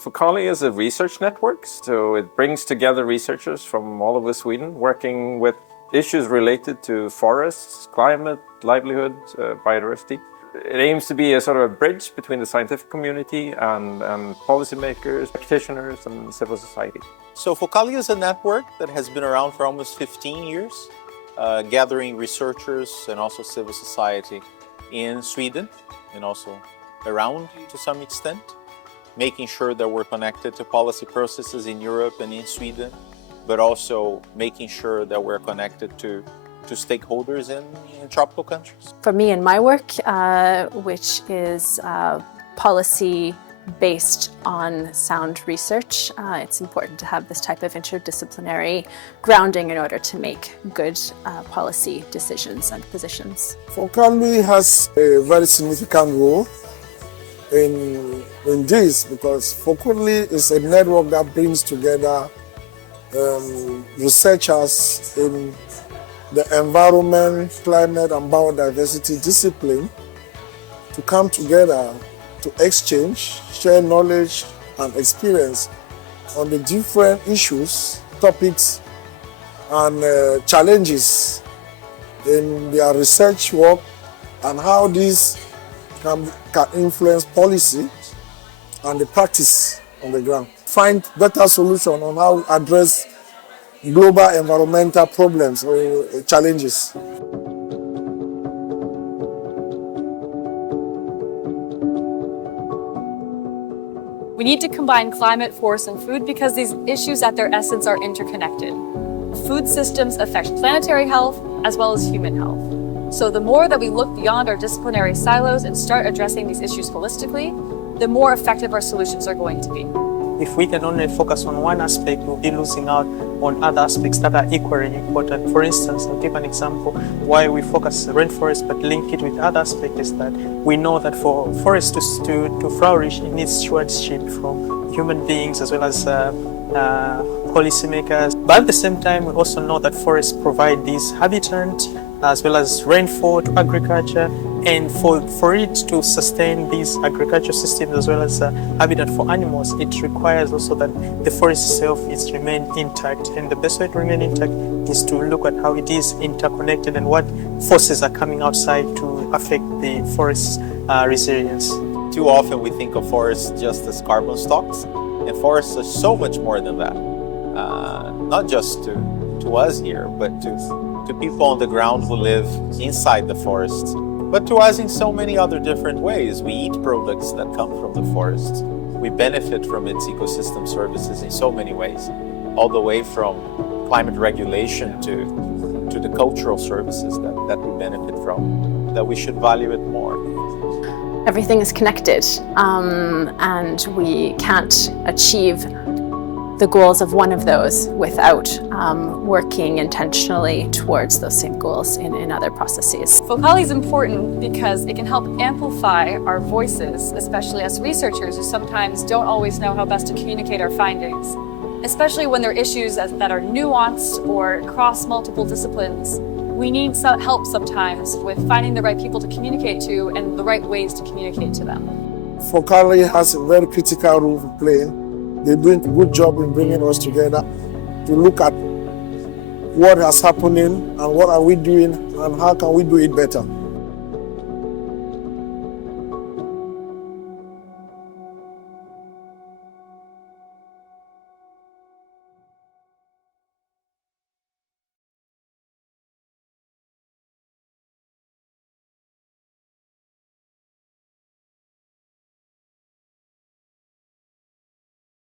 Focali is a research network, so it brings together researchers from all over Sweden working with issues related to forests, climate, livelihood, biodiversity. It aims to be a sort of a bridge between the scientific community and policymakers, practitioners and civil society. So Focali is a network that has been around for almost 15 years, gathering researchers and also civil society in Sweden and also around to some extent, making sure that we're connected to policy processes in Europe and in Sweden, but also making sure that we're connected to stakeholders in tropical countries. For me and my work, which is policy based on sound research, it's important to have this type of interdisciplinary grounding in order to make good policy decisions and positions. Focali has a very significant role in this because Focali is a network that brings together researchers in the environment, climate and biodiversity discipline to come together to exchange, share knowledge and experience on the different issues, topics and challenges in their research work and how this can influence policy and the practice on the ground. Find better solutions on how to address global environmental problems or challenges. We need to combine climate, forest, and food because these issues at their essence are interconnected. Food systems affect planetary health as well as human health. So the more that we look beyond our disciplinary silos and start addressing these issues holistically, the more effective our solutions are going to be. If we can only focus on one aspect, we'll be losing out on other aspects that are equally important. For instance, I'll give an example why we focus on rainforest but link it with other aspects is that we know that for forests to flourish, it needs stewardship from human beings as well as policymakers. But at the same time, we also know that forests provide this habitat as well as rainfall to agriculture, and for it to sustain these agricultural systems as well as habitat for animals, it requires also that the forest itself is remain intact, and the best way to remain intact is to look at how it is interconnected and what forces are coming outside to affect the forest's resilience. Too often we think of forests just as carbon stocks, and forests are so much more than that. Not just to us here, but to people on the ground who live inside the forests, but to us in so many other different ways. We eat products that come from the forests. We benefit from its ecosystem services in so many ways, all the way from climate regulation to the cultural services that we benefit from, that we should value it more. Everything is connected, and we can't achieve the goals of one of those without working intentionally towards those same goals in other processes. Focali is important because it can help amplify our voices, especially as researchers who sometimes don't always know how best to communicate our findings, especially when there are issues that are nuanced or cross multiple disciplines. We need some help sometimes with finding the right people to communicate to and the right ways to communicate to them. Focali has a very critical role to play. They're doing a good job in bringing us together to look at what is happening and what are we doing and how can we do it better.